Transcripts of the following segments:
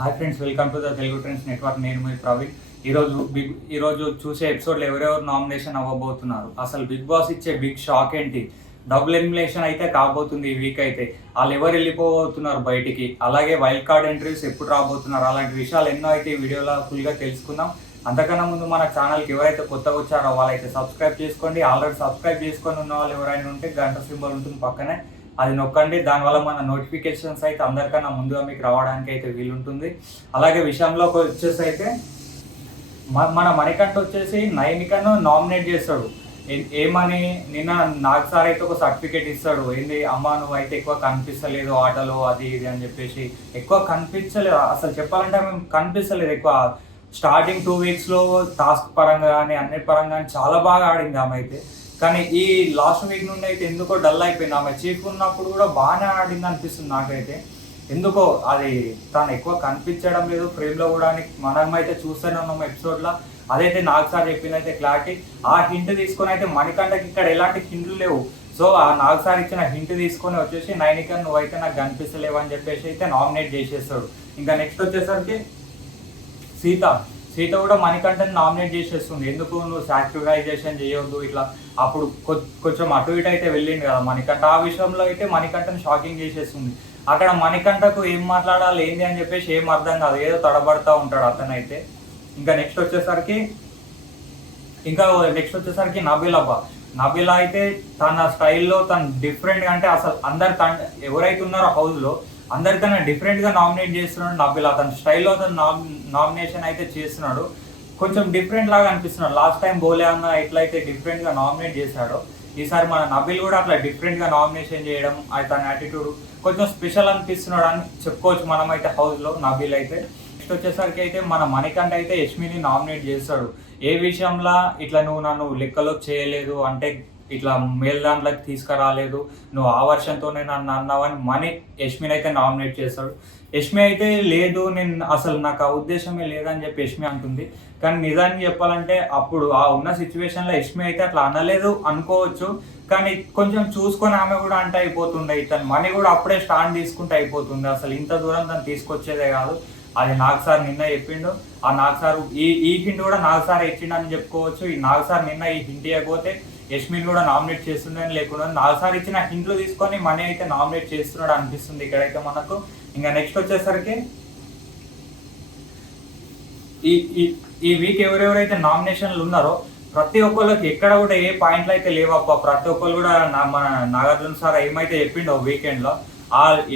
Hi friends, welcome to the Telugu trends network. నేను మీ ప్రవీణ్. ఈరోజు చూసే ఎపిసోడ్లో ఎవరెవరు నామినేషన్ అవ్వబోతున్నారు, అసలు బిగ్ బాస్ ఇచ్చే బిగ్ షాక్ ఏంటి, డబుల్ ఎలిమినేషన్ అయితే కాబోతుంది ఈ వీక్. అయితే వాళ్ళు ఎవరు వెళ్ళిపోబోతున్నారు బయటికి, అలాగే వైల్డ్ కార్డ్ ఎంట్రీస్ ఎప్పుడు రాబోతున్నారు, అలాంటి విషయాలు ఎన్నో అయితే ఈ వీడియోలో ఫుల్గా తెలుసుకుందాం. అంతకన్నా ముందు మన ఛానల్కి ఎవరైతే కొత్తగా వచ్చారో వాళ్ళైతే సబ్స్క్రైబ్ చేసుకోండి. ఆల్రెడీ సబ్స్క్రైబ్ చేసుకొని ఉన్న వాళ్ళు ఎవరైనా ఉంటే గంట సింబల్ ఉంటుంది పక్కనే, అది నొక్కండి. దానివల్ల మన నోటిఫికేషన్స్ అయితే అందరికన్నా ముందుగా మీకు రావడానికి అయితే వీలుంటుంది. అలాగే విషయంలోకి వచ్చేసి అయితే మన మణికంఠ వచ్చేసి నైనికను నామినేట్ చేస్తాడు. ఏమని, నిన్న నాకు సార్ అయితే ఒక సర్టిఫికేట్ ఇస్తాడు, ఏంది అమ్మ నువ్వు అయితే ఎక్కువ కనిపిస్తలేదు ఆటలో అది ఇది అని చెప్పేసి. ఎక్కువ కనిపించలేదు, అసలు చెప్పాలంటే మేము కనిపిస్తలేదు ఎక్కువ. స్టార్టింగ్ 2 వీక్స్లో టాస్క్ పరంగా కానీ అన్ని పరంగా కానీ చాలా బాగా ఆడింది ఆమె అయితే. కానీ ఈ లాస్ట్ వీక్ నుండి అయితే ఎందుకో డల్ అయిపోయింది. ఆమె చీఫ్ ఉన్నప్పుడు కూడా బాగానే ఆడింది అనిపిస్తుంది నాకైతే. ఎందుకో అది తను ఎక్కువ కనిపించడం లేదు ఫ్రేమ్లో కూడా అని మనమైతే చూస్తూనే ఉన్నాం ఎపిసోడ్లో. అదైతే నాకు సార్ చెప్పింది అయితే క్లారిటీ. ఆ హింట్ తీసుకొని అయితే మణికంఠకి ఇక్కడ ఎలాంటి హింట్లు లేవు. సో ఆ నాకు సార్ ఇచ్చిన హింట్ తీసుకొని వచ్చేసి నైనికన్ నువ్వైతే నాకు కనిపిస్తలేవు అని చెప్పేసి అయితే నామినేట్ చేసేస్తాడు. ఇంకా నెక్స్ట్ వచ్చేసరికి సీత కూడా మణికంఠని నామినేట్ చేసేస్తుంది. ఎందుకు నువ్వు సాక్రిఫైజేషన్ చేయొద్దు ఇట్లా. అప్పుడు కొంచెం అటు ఇటు అయితే వెళ్ళింది కదా మణికంఠ. ఆ విషయంలో అయితే మణికంఠని షాకింగ్ చేసేస్తుంది. అక్కడ మణికంఠకు ఏం మాట్లాడాలి ఏంది అని చెప్పేసి ఏం అర్థం కాదు, ఏదో తడబడతా ఉంటాడు అతనైతే. ఇంకా నెక్స్ట్ వచ్చేసరికి నబీలా అయితే తన స్టైల్లో తను డిఫరెంట్గా, అంటే అసలు ఎవరైతే ఉన్నారో హౌస్లో అందరికన్నా డిఫరెంట్గా నామినేట్ చేస్తున్నాడు నబీలా. తన స్టైల్లో తను నామినేషన్ అయితే చేస్తున్నాడు. కొంచెం డిఫరెంట్ లాగా అనిపిస్తున్నాడు. లాస్ట్ టైం బోలే అన్న ఎట్లయితే డిఫరెంట్గా నామినేట్ చేశాడో, ఈసారి మన నబీల్ కూడా అట్లా డిఫరెంట్గా నామినేషన్ చేయడం, తన యాటిట్యూడ్ కొంచెం స్పెషల్ అనిపిస్తున్నాడు అని చెప్పుకోవచ్చు మనమైతే హౌస్లో నబీల్ అయితే. నెక్స్ట్ వచ్చేసరికి అయితే మన మణికంఠ అయితే యష్మిని నామినేట్ చేస్తాడు. ఏ విషయంలో ఇట్లా నువ్వు నన్ను లెక్కలో చేయలేదు, అంటే ఇట్లా మేల్ దాంట్లోకి తీసుకురాలేదు, నువ్వు ఆ వర్షంతోనే నన్ను అన్నావని యష్మిని అయితే నామినేట్ చేస్తాడు. యష్మి అయితే లేదు, నేను అసలు నాకు ఆ ఉద్దేశమే లేదని చెప్పి యష్మి అంటుంది. కానీ నిజానికి చెప్పాలంటే అప్పుడు ఆ ఉన్న సిచ్యువేషన్లో యష్మి అయితే అట్లా అనలేదు అనుకోవచ్చు. కానీ కొంచెం చూసుకొని ఆమె కూడా అంటే అయిపోతుండే, తను మనీ కూడా అప్పుడే స్టాండ్ తీసుకుంటే అయిపోతుంది. అసలు ఇంత దూరం తను తీసుకొచ్చేదే కాదు. అది నాకు సార్ నిన్న చెప్పిండు. ఆ నాకు సార్ ఈ హింట్ కూడా నాకు సార్ ఇచ్చిండు అని చెప్పుకోవచ్చు. ఈ నాకు సార్ నిన్న ఈ హింట్ ఇవ్వకపోతే యష్మిని కూడా నామినేట్ చేస్తుండని లేకుండా నాకు సార్ ఇచ్చిన హింట్లు తీసుకొని మనీ అయితే నామినేట్ చేస్తున్నాడు అనిపిస్తుంది ఇక్కడైతే మనకు. ఇంకా నెక్స్ట్ వచ్చేసరికి ఈ వీక్ ఎవరెవరైతే నామినేషన్లు ఉన్నారో ప్రతి ఒక్కరికి ఎక్కడ కూడా ఏ పాయింట్లు అయితే లేవప్ప. ప్రతి ఒక్కరు కూడా మన నాగార్జున సార్ ఏమైతే చెప్పిండో వీకెండ్లో,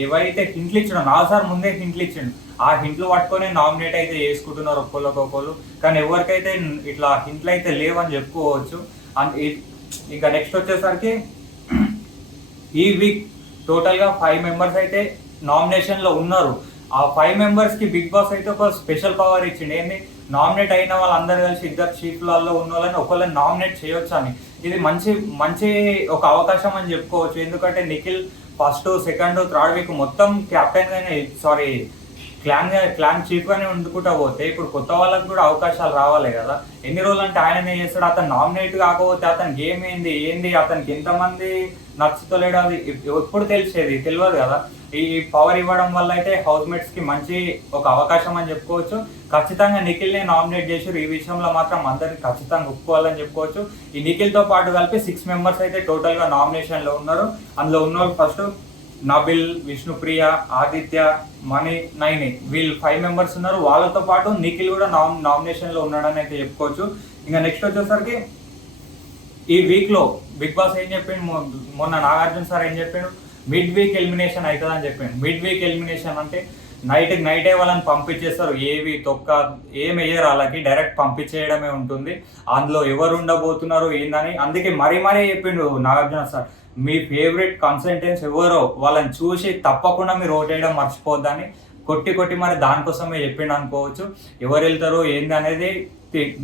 ఏవైతే హింట్లు ఇచ్చిండో నాకు సార్ ముందే హింట్లు ఇచ్చిండు, ఆ హింట్లు పట్టుకొని నామినేట్ అయితే చేసుకుంటున్నారు ఒక్కొక్కరు. కానీ ఎవరికైతే ఇట్లా హింట్లు అయితే లేవని చెప్పుకోవచ్చు. ఇంకా నెక్స్ట్ వచ్చేసరికి ఈ వీక్ టోటల్గా 5 మెంబర్స్ అయితే నామినేషన్లో ఉన్నారు. ఆ 5 మెంబర్స్కి బిగ్ బాస్ అయితే ఒక స్పెషల్ పవర్ ఇచ్చిండు. ఏంటి, నామినేట్ అయిన వాళ్ళందరూ కలిసి ఇద్దరు షీట్లలో ఉన్న వాళ్ళని ఒకళ్ళని నామినేట్ చేయొచ్చు అని. ఇది మంచి ఒక అవకాశం అని చెప్పుకోవచ్చు. ఎందుకంటే Nikhil first, second, third week మొత్తం క్యాప్టెన్గానే క్లాన్ చీఫ్గానే ఉండుకుంటా పోతే ఇప్పుడు కొత్త వాళ్ళకి కూడా అవకాశాలు రావాలి కదా. ఎన్ని రోజులు అంటే ఆయననే చేస్తాడు. అతను నామినేట్ కాకపోతే అతని గేమ్ ఏంది అతనికి ఎంతమంది నచ్చుతలేడు అది ఎప్పుడు తెలియదు కదా. ఈ పవర్ ఇవ్వడం వల్ల అయితే హౌస్ మేట్స్కి మంచి ఒక అవకాశం అని చెప్పుకోవచ్చు. ఖచ్చితంగా నిఖిల్నే నామినేట్ చేసారు. ఈ విషయంలో మాత్రం అందరికి ఖచ్చితంగా ఒప్పుకోవాలని చెప్పుకోవచ్చు. ఈ నిఖిల్తో పాటు కలిపి 6 మెంబర్స్ అయితే టోటల్గా నామినేషన్లో ఉన్నారు. అందులో ఉన్న వాళ్ళు ఫస్ట్ నబిల్, విష్ణుప్రియ, ఆదిత్య, మణి, నైని, వీళ్ళు 5 మెంబర్స్ ఉన్నారు. వాళ్ళతో పాటు నిఖిల్ కూడా నామినేషన్లో ఉన్నాడని అయితే చెప్పుకోవచ్చు. ఇంకా నెక్స్ట్ వచ్చేసరికి ఈ వీక్లో బిగ్ బాస్ ఏం చెప్పిండు, మొన్న నాగార్జున సార్ ఏం చెప్పిండు, మిడ్ వీక్ ఎలిమినేషన్ అవుతుందని చెప్పిండు. మిడ్ వీక్ ఎలిమినేషన్ అంటే నైటే వాళ్ళని పంపించేస్తారు. ఏం వేయరు, వాళ్ళకి డైరెక్ట్ పంపించేయడమే ఉంటుంది. అందులో ఎవరు ఉండబోతున్నారు ఏందని అందుకే మరీ చెప్పిండు నాగార్జున సార్, మీ ఫేవరెట్ కన్సల్టెంట్స్ ఎవరో వాళ్ళని చూసి తప్పకుండా మీరు ఓట్ వేయడం మర్చిపోద్దని కొట్టి మరి దానికోసమే చెప్పిండు అనుకోవచ్చు. ఎవరు వెళ్తారు ఏంది అనేది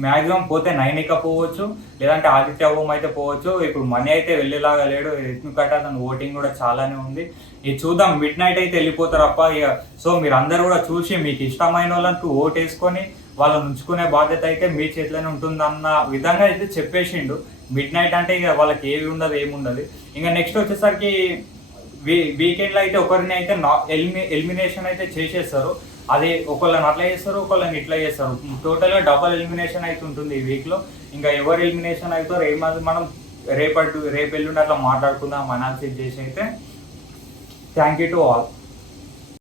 మ్యాక్సిమం పోతే నైనిక పోవచ్చు, లేదంటే ఆదిత్య ఓం అయితే పోవచ్చు. ఇప్పుడు మనీ అయితే వెళ్ళేలాగా లేడు. ఎందుకంటే అతను ఓటింగ్ కూడా చాలానే ఉంది. ఇది చూద్దాం, మిడ్ నైట్ అయితే వెళ్ళిపోతారప్ప ఇక. సో మీరు అందరు కూడా చూసి మీకు ఇష్టమైన వాళ్ళకి ఓట్ వేసుకొని వాళ్ళని ఉంచుకునే బాధ్యత అయితే మీ చేతిలోనే ఉంటుంది అన్న విధంగా అయితే చెప్పేసిండు. మిడ్ నైట్ అంటే ఇక వాళ్ళకి ఏముండదు. ఇంకా నెక్స్ట్ వచ్చేసరికి వీకెండ్లో అయితే ఒకరిని అయితే ఎలిమినేషన్ అయితే చేసేస్తారు. అది ఒకళ్ళని అట్లా చేస్తారు, ఒకళ్ళని ఇట్లా చేస్తారు. టోటల్గా డబల్ ఎలిమినేషన్ అయితే ఉంటుంది ఈ వీక్లో. ఇంకా ఎవరు ఎలిమినేషన్ అవుతారో ఏమాది మనం రేపు ఎల్లుండి అట్లా మాట్లాడుకుందాం అనాలిసిస్ చేసి అయితే. Thank you to all.